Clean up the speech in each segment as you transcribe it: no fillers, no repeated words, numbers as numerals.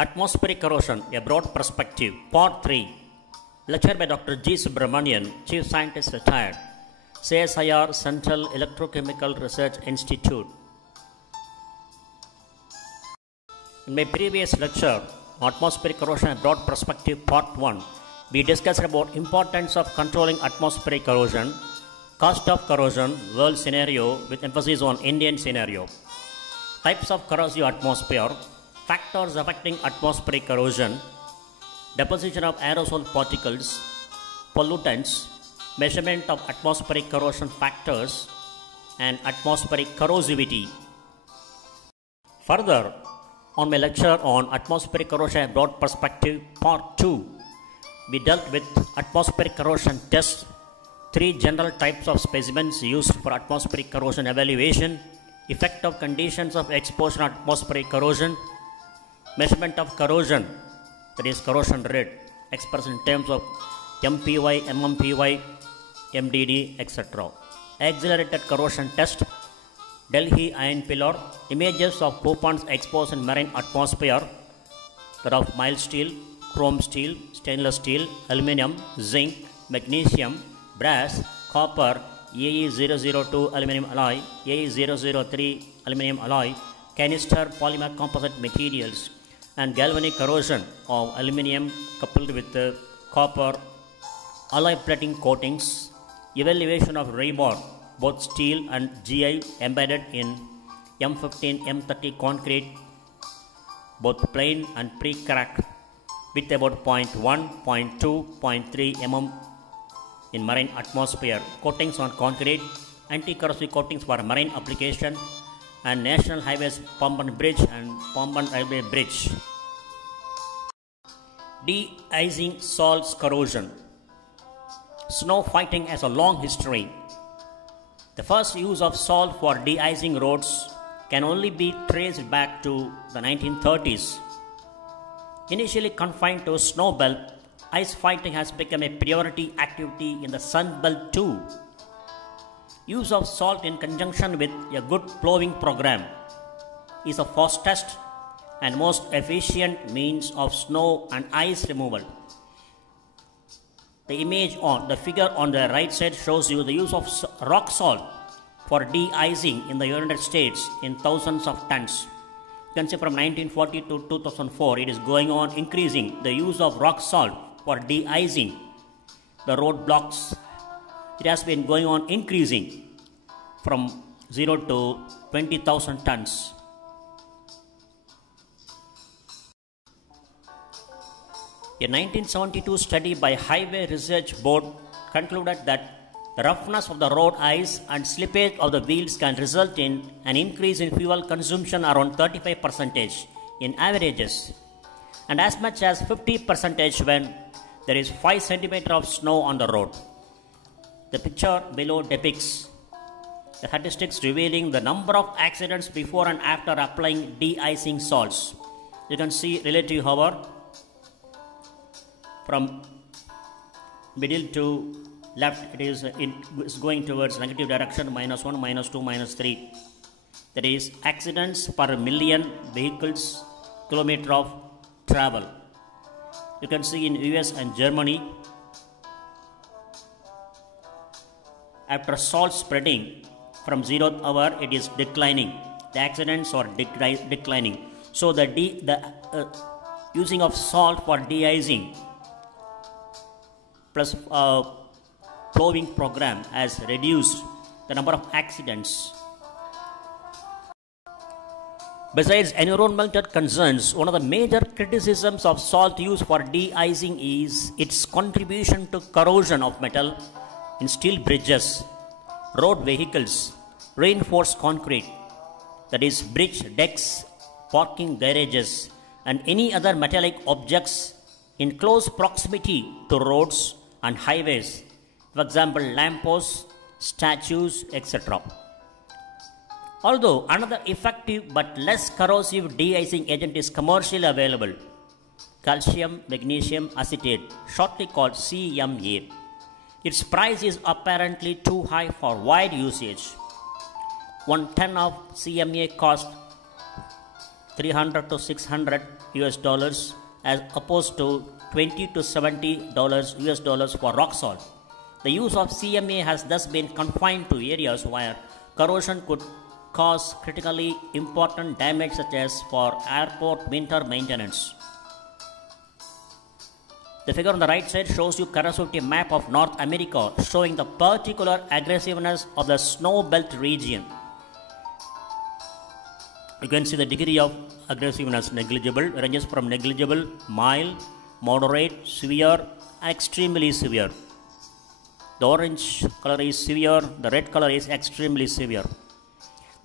Atmospheric Corrosion, a Broad Perspective, Part 3. Lecture by Dr.G.Subramanian, Chief Scientist Retired, CSIR Central Electrochemical Research Institute. In my previous lecture, Atmospheric Corrosion, a Broad Perspective, Part 1, we discussed about importance of controlling atmospheric corrosion, cost of corrosion, world scenario with emphasis on Indian scenario, types of corrosive atmosphere, factors affecting atmospheric corrosion, deposition of aerosol particles, pollutants, measurement of atmospheric corrosion factors, and atmospheric corrosivity. Further, on my lecture on atmospheric corrosion broad perspective part 2, we dealt with atmospheric corrosion tests, 3 general types of specimens used for atmospheric corrosion evaluation, effect of conditions of exposure on atmospheric corrosion, measurement of corrosion, that is corrosion rate, expressed in terms of MPY, MMPY, MDD, etc. Accelerated corrosion test, Delhi iron pillar, images of coupons exposed in marine atmosphere, that of mild steel, chrome steel, stainless steel, aluminum, zinc, magnesium, brass, copper, AE002 aluminum alloy, AE003 aluminum alloy, canister polymer composite materials, and galvanic corrosion of aluminum coupled with copper, alloy plating coatings, evaluation of rebar, both steel and GI embedded in M15, M30 concrete, both plain and pre-cracked, with about 0.1, 0.2, 0.3 mm in marine atmosphere, coatings on concrete, anti-corrosive coatings for marine application, and National Highways Pump and Bridge and Pump and Railway Bridge. De-icing solves corrosion. Snow fighting has a long history. The first use of salt for de-icing roads can only be traced back to the 1930s. Initially confined to snow belt, ice fighting has become a priority activity in the Sun Belt too. Use of salt in conjunction with a good plowing program is the fastest and most efficient means of snow and ice removal. The image on the figure on the right side shows you the use of rock salt for de-icing in the United States in thousands of tons. You can see from 1940 to 2004 it is going on increasing the use of rock salt for de-icing the road blocks. It has been going on increasing from 0 to 20,000 tons. A 1972 study by Highway Research Board concluded that the roughness of the road ice and slippage of the wheels can result in an increase in fuel consumption around 35% in averages, and as much as 50% when there is 5 centimeters of snow on the road. The picture below depicts the statistics revealing the number of accidents before and after applying de-icing salts. You can see relative hover from middle to left, it is going towards negative direction, -1, -2, -3. That is accidents per million vehicles kilometer of travel. You can see in US and Germany, after salt spreading from 0th hour, it is declining. The accidents are declining. So the using of salt for de-icing plus plowing program has reduced the number of accidents. Besides environmental concerns, one of the major criticisms of salt use for de-icing is its contribution to corrosion of metal in steel bridges, road vehicles, reinforced concrete, that is bridge decks, parking garages, and any other metallic objects in close proximity to roads and highways, for example lampposts, statues, etc. Although another effective but less corrosive de-icing agent is commercially available, calcium magnesium acetate, shortly called CMA. Its price is apparently too high for wide usage. 1 ton of CMA costs 300 to 600 US dollars as opposed to 20 to 70 US dollars for rock salt. The use of CMA has thus been confined to areas where corrosion could cause critically important damage, such as for airport winter maintenance. The figure on the right side shows you corrosivity map of North America, showing the particular aggressiveness of the snow belt region. You can see the degree of aggressiveness: negligible, ranges from negligible, mild, moderate, severe, extremely severe. The orange color is severe, the red color is extremely severe.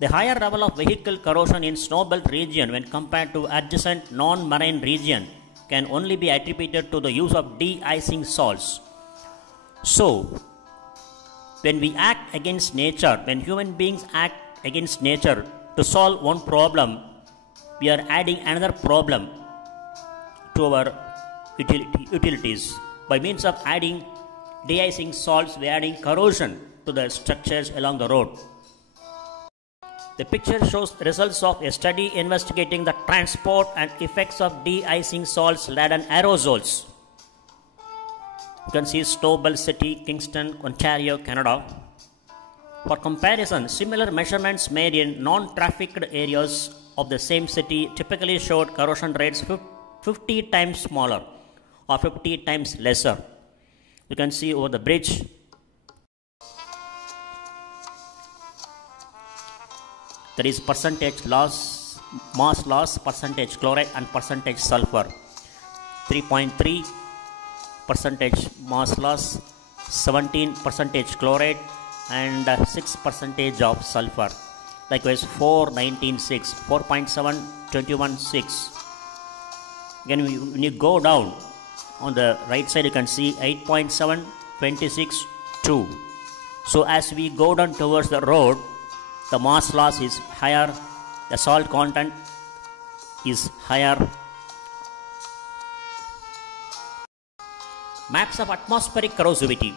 The higher level of vehicle corrosion in snow belt region when compared to adjacent non-marine region can only be attributed to the use of de-icing salts. So, when we act against nature, when human beings act against nature to solve one problem, we are adding another problem to our utilities. By means of adding de-icing salts, we are adding corrosion to the structures along the road. The picture shows the results of a study investigating the transport and effects of de-icing salts-laden aerosols. You can see Snowbelt City, Kingston, Ontario, Canada. For comparison, similar measurements made in non-trafficked areas of the same city typically showed corrosion rates 50 times smaller or 50 times lesser. You can see over the bridge. There is percentage loss, mass loss, percentage chloride and percentage sulfur. 3.3 percentage mass loss, 17 percentage chloride and 6 percentage of sulfur. Likewise 4.19.6, 4.7, 21.6. Again, when you go down on the right side, you can see 8.7, 26.2. So as we go down towards the road, the mass loss is higher, the salt content is higher. Maps of atmospheric corrosivity.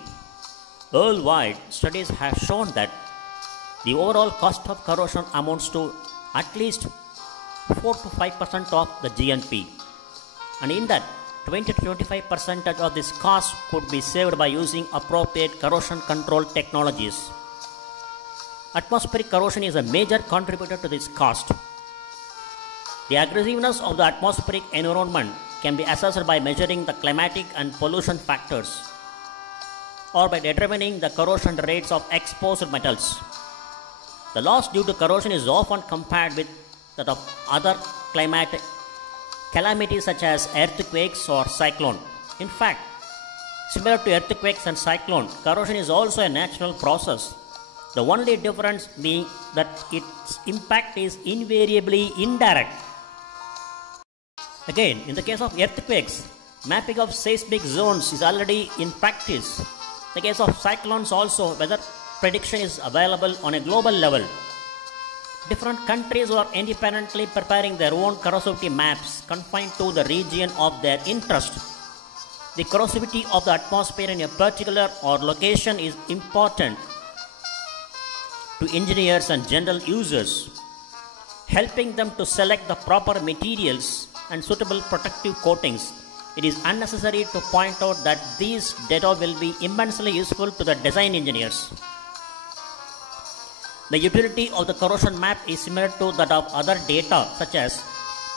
Worldwide, studies have shown that the overall cost of corrosion amounts to at least 4 to 5% of the GNP. And in that, 20 to 25% of this cost could be saved by using appropriate corrosion control technologies. Atmospheric corrosion is a major contributor to this cost. The aggressiveness of the atmospheric environment can be assessed by measuring the climatic and pollution factors, or by determining the corrosion rates of exposed metals. The loss due to corrosion is often compared with that of other climatic calamities such as earthquakes or cyclone. In fact, similar to earthquakes and cyclone, corrosion is also a natural process. The only difference being that its impact is invariably indirect. Again, in the case of earthquakes, mapping of seismic zones is already in practice. In the case of cyclones also, weather prediction is available on a global level. Different countries are independently preparing their own corrosivity maps confined to the region of their interest. The corrosivity of the atmosphere in a particular or location is important to engineers and general users, helping them to select the proper materials and suitable protective coatings. It is unnecessary to point out that these data will be immensely useful to the design engineers. The utility of the corrosion map is similar to that of other data such as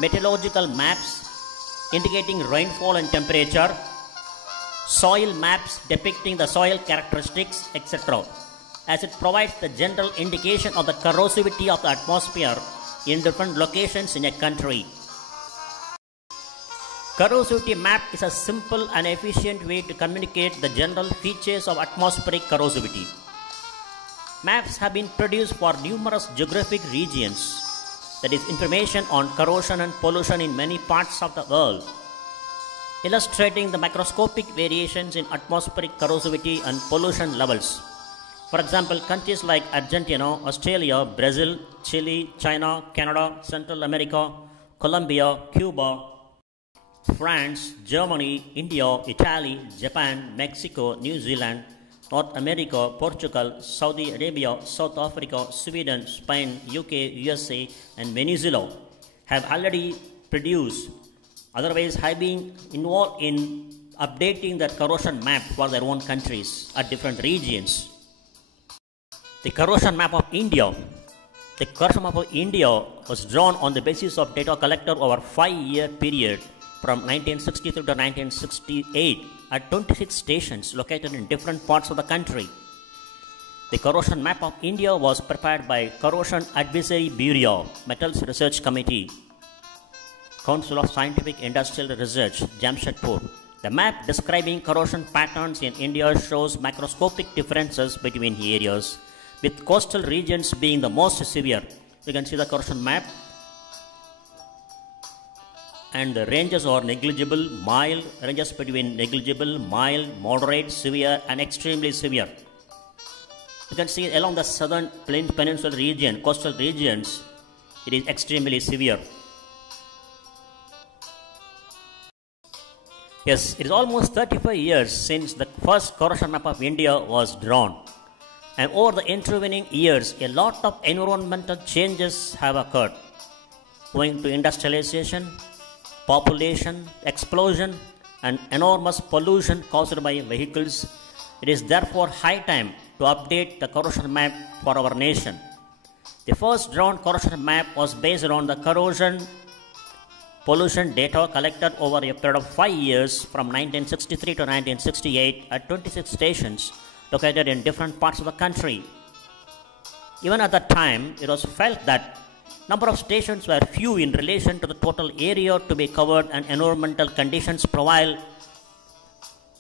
meteorological maps indicating rainfall and temperature, soil maps depicting the soil characteristics, etc., as it provides the general indication of the corrosivity of the atmosphere in different locations in a country. Corrosivity map is a simple and efficient way to communicate the general features of atmospheric corrosivity. Maps have been produced for numerous geographic regions, that is, information on corrosion and pollution in many parts of the world, illustrating the microscopic variations in atmospheric corrosivity and pollution levels. For example, countries like Argentina, Australia, Brazil, Chile, China, Canada, Central America, Colombia, Cuba, France, Germany, India, Italy, Japan, Mexico, New Zealand, North America, Portugal, Saudi Arabia, South Africa, Sweden, Spain, UK, USA, and Venezuela have already produced, otherwise have been involved in updating the corrosion map for their own countries at different regions. The corrosion map of India. The corrosion map of India was drawn on the basis of data collected over a 5-year period from 1963 to 1968 at 26 stations located in different parts of the country. The corrosion map of India was prepared by Corrosion Advisory Bureau, Metals Research Committee, Council of Scientific Industrial Research, Jamshedpur. The map describing corrosion patterns in India shows macroscopic differences between areas, with coastal regions being the most severe. You can see the corrosion map, and the ranges are negligible, mild, ranges between negligible, mild, moderate, severe and extremely severe. You can see along the southern peninsula region, coastal regions, it is extremely severe. Yes, it is almost 35 years since the first corrosion map of India was drawn. And over the intervening years, a lot of environmental changes have occurred, owing to industrialization, population explosion, and enormous pollution caused by vehicles. It is therefore high time to update the corrosion map for our nation. The first drawn corrosion map was based on the corrosion pollution data collected over a period of 5 years from 1963 to 1968 at 26 stations located in different parts of the country. Even at that time, it was felt that number of stations were few in relation to the total area to be covered, and environmental conditions prevailed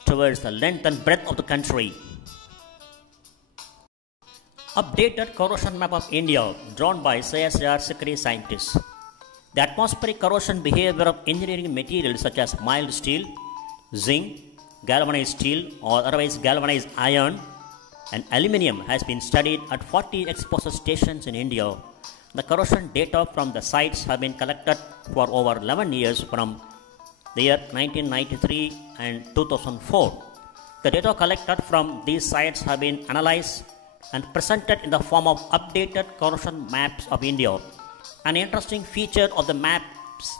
towards the length and breadth of the country. Updated corrosion map of India drawn by CSIR Sikri scientists. The atmospheric corrosion behavior of engineering materials such as mild steel, zinc, galvanized steel or otherwise galvanized iron and aluminium has been studied at 40 exposure stations in India. The corrosion data from the sites have been collected for over 11 years from the year 1993 and 2004. The data collected from these sites have been analyzed and presented in the form of updated corrosion maps of India. An interesting feature of the maps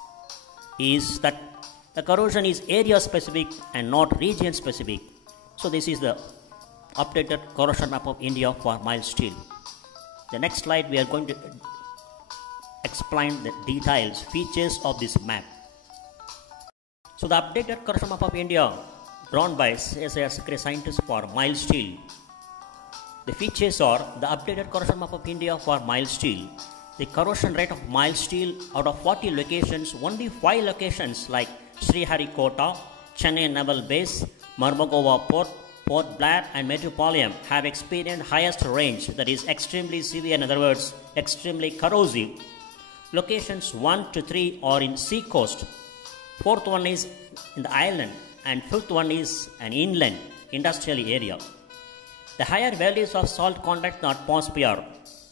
is that the corrosion is area specific and not region specific. So this is the updated corrosion map of India for mild steel. The next slide we are going to explain the details, features of this map. So the updated corrosion map of India drawn by CSIR scientists for mild steel. The features are the updated corrosion map of India for mild steel. The corrosion rate of mild steel out of 40 locations, only 5 locations like Sriharikota, Chennai Naval Base, Mormugao Port, Port Blair and Metropolitan have experienced highest range, that is extremely severe, in other words extremely corrosive. Locations 1 to 3 are in sea coast, 4th one is in the island and 5th one is an inland industrial area. The higher values of salt content in the atmosphere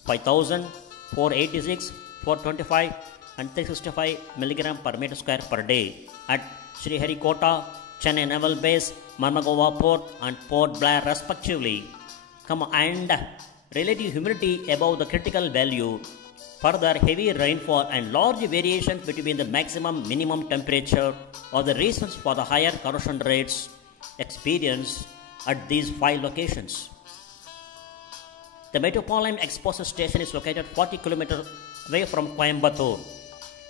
5000, 486, 425 and 365 mg per meter square per day at Sriharikota, Chennai Naval Base, Mormugao Port and Port Blair respectively, and relative humidity above the critical value. Further, heavy rainfall and large variations between the maximum minimum temperature are the reasons for the higher corrosion rates experienced at these 5 locations. The Metropolitan Exposure Station is located 40 km away from Coimbatore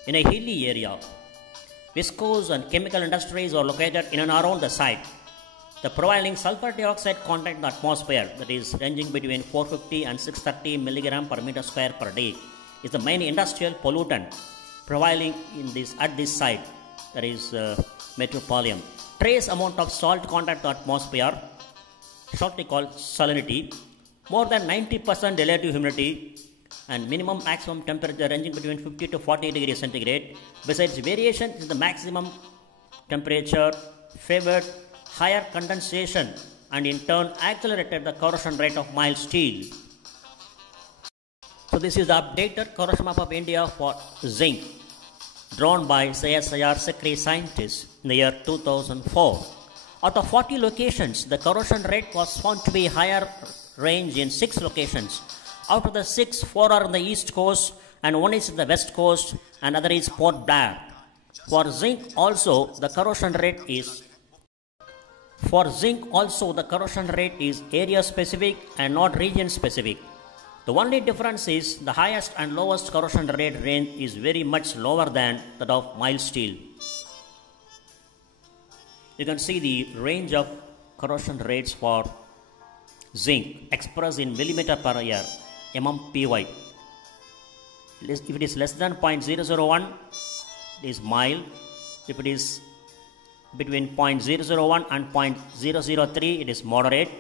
in a hilly area. Viscose and chemical industries are located in and around the site. The prevailing sulfur dioxide content in the atmosphere, that is ranging between 450 and 630 mg per meter square per day, is the main industrial pollutant prevailing at this site, that is Metropolitan. Trace amount of salt content in the atmosphere, shortly called salinity, more than 90% relative humidity and minimum maximum temperature ranging between 50 to 40 degrees centigrade. Besides, variation in the maximum temperature favored higher condensation and in turn accelerated the corrosion rate of mild steel. So this is the updated corrosion map of India for zinc drawn by CSIR Sikri scientists in the year 2004. Out of 40 locations, the corrosion rate was found to be higher range in 6 locations. Out of the 6, 4 are on the east coast and one is in the west coast and other is Port Blair. For zinc also the corrosion rate is area specific and not region specific. The only difference is the highest and lowest corrosion rate range is very much lower than that of mild steel. You can see the range of corrosion rates for zinc expressed in millimeter per year, MMPY. If it is less than 0.001, it is mild. If it is between 0.001 and 0.003, it is moderate.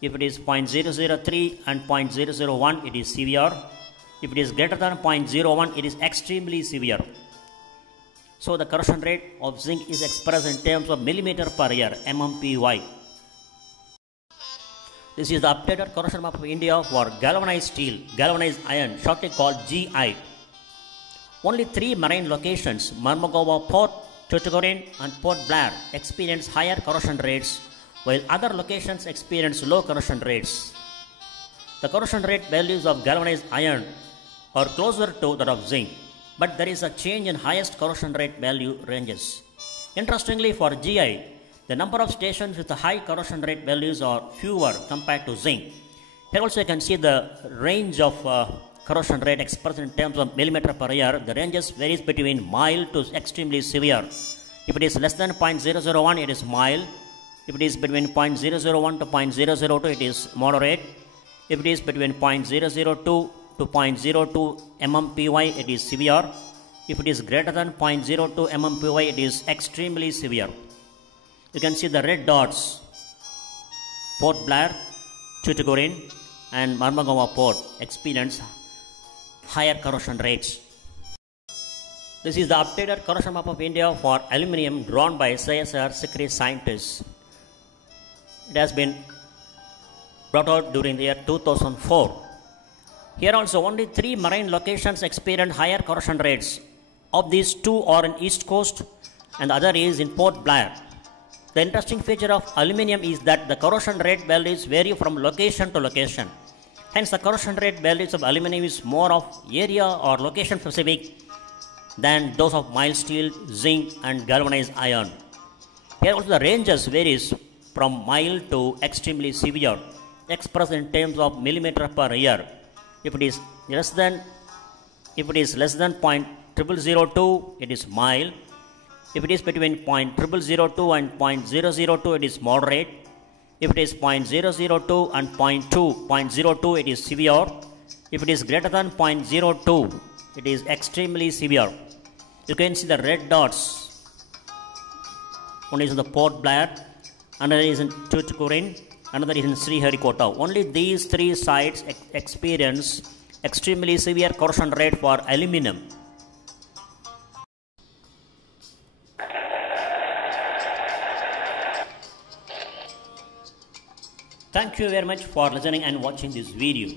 If it is 0.003 and 0.001, it is severe. If it is greater than 0.01, it is extremely severe. So the corrosion rate of zinc is expressed in terms of millimeter per year, MMPY. This is the updated corrosion map of India for galvanized steel, galvanized iron, shortly called GI. Only 3 marine locations, Mormugao Port, Tuticorin and Port Blair, experience higher corrosion rates, while other locations experience low corrosion rates. The corrosion rate values of galvanized iron are closer to that of zinc, but there is a change in highest corrosion rate value ranges. Interestingly, for GI, the number of stations with the high corrosion rate values are fewer compared to zinc. Here also you can see the range of corrosion rate expressed in terms of millimeter per year. The ranges varies between mild to extremely severe. If it is less than 0.001, it is mild. If it is between 0.001 to 0.002, it is moderate. If it is between 0.002 to 0.02 MMPY, it is severe. If it is greater than 0.02 MMPY, it is extremely severe. You can see the red dots, Port Blair, Tuticorin and Mormugao Port experience higher corrosion rates. This is the updated corrosion map of India for aluminium drawn by CSIR Sikri scientists. It has been brought out during the year 2004. Here also only 3 marine locations experience higher corrosion rates. Of these, 2 are in East Coast and the other is in Port Blair. The interesting feature of aluminium is that the corrosion rate values vary from location to location. Hence the corrosion rate values of aluminium is more of area or location specific than those of mild steel, zinc and galvanized iron. Here also the ranges varies from mild to extremely severe, expressed in terms of millimeter per year. If it is less than 0.0002, it is mild. If it is between 0.002 and 0.002, it is moderate. If it is 0.002 and 0.02, it is severe. If it is greater than 0.02, it is extremely severe. You can see the red dots. One is in the Port Blair, another is in Tuticorin, another is in Sriharikota. Only these 3 sites experience extremely severe corrosion rate for aluminum. Thank you very much for listening and watching this video.